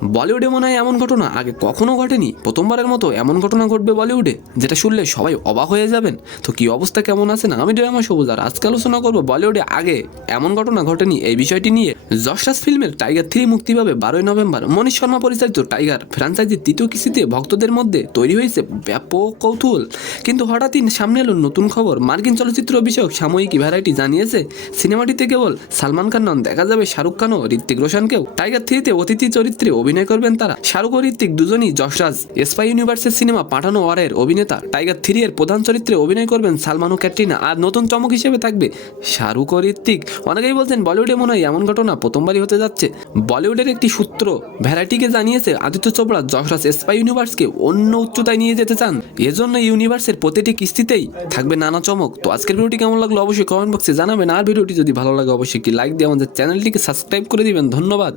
বলিউডে মনে হয় এমন ঘটনা আগে কখনো ঘটেনি, প্রথমবারের মতো এমন ঘটনা ঘটবে বলিউডে যেটা শুনলে সবাই অবাক হয়ে যাবেন। তো কি অবস্থা, কেমন আছেন? আমি ড্রামা সবুজ, আর আজকে আলোচনা করবো বলিউডে আগে এমন ঘটনা ঘটেনি এই বিষয়টি নিয়ে। যশ রাজ ফিল্মের টাইগার 3 মুক্তি পাবে 12ই নভেম্বর। মনীষ শর্মা পরিচালিত টাইগার ফ্র্যাঞ্চাইজির তৃতীয় কিস্তিতে ভক্তদের মধ্যে তৈরি হয়েছে ব্যাপক কৌতূহল। কিন্তু হঠাৎই সামনে এলো নতুন খবর। মার্কিন চলচ্চিত্র বিষয়ক সাময়িকী ভ্যারাইটি জানিয়েছে সিনেমাটিতে কেবল সালমান খান নন, দেখা যাবে শাহরুখ খান ও ঋত্বিক রোশনকেও। টাইগার 3-তে অতিথি চরিত্রে অভিনয় করবেন তারা। শাহরুখ ও ঋত্বিক দুজনই যশ রাজ স্পাই ইউনিভার্সের সিনেমা পাঠানো ওয়ারের অভিনেতা। টাইগার 3 এর প্রধান চরিত্রে অভিনয় করবেন সালমান ও ক্যাটরিনা। আর নতুন চমক হিসেবে থাকবে শাহরুখ ও ঋত্বিক। অনেকেই বলছেন বলিউডে মনে হয় এমন ঘটনা প্রথমবারই হতে যাচ্ছে। বলিউডের একটি সূত্র ভ্যারাইটিকে জানিয়েছে আদিত্য চোপড়া যশ রাজ স্পাই ইউনিভার্সকে অন্য উচ্চতায় নিয়ে যেতে চান। এজন্য ইউনিভার্সের প্রতিটি কিস্তিতেই থাকবে নানা চমক। তো আজকের ভিডিওটি কেমন লাগলো অবশ্যই কমেন্ট বক্সে জানাবেন। আর ভিডিওটি যদি ভালো লাগে অবশ্যই একটি লাইক দিয়ে আমাদের চ্যানেলটিকে সাবস্ক্রাইব করে দিবেন। ধন্যবাদ।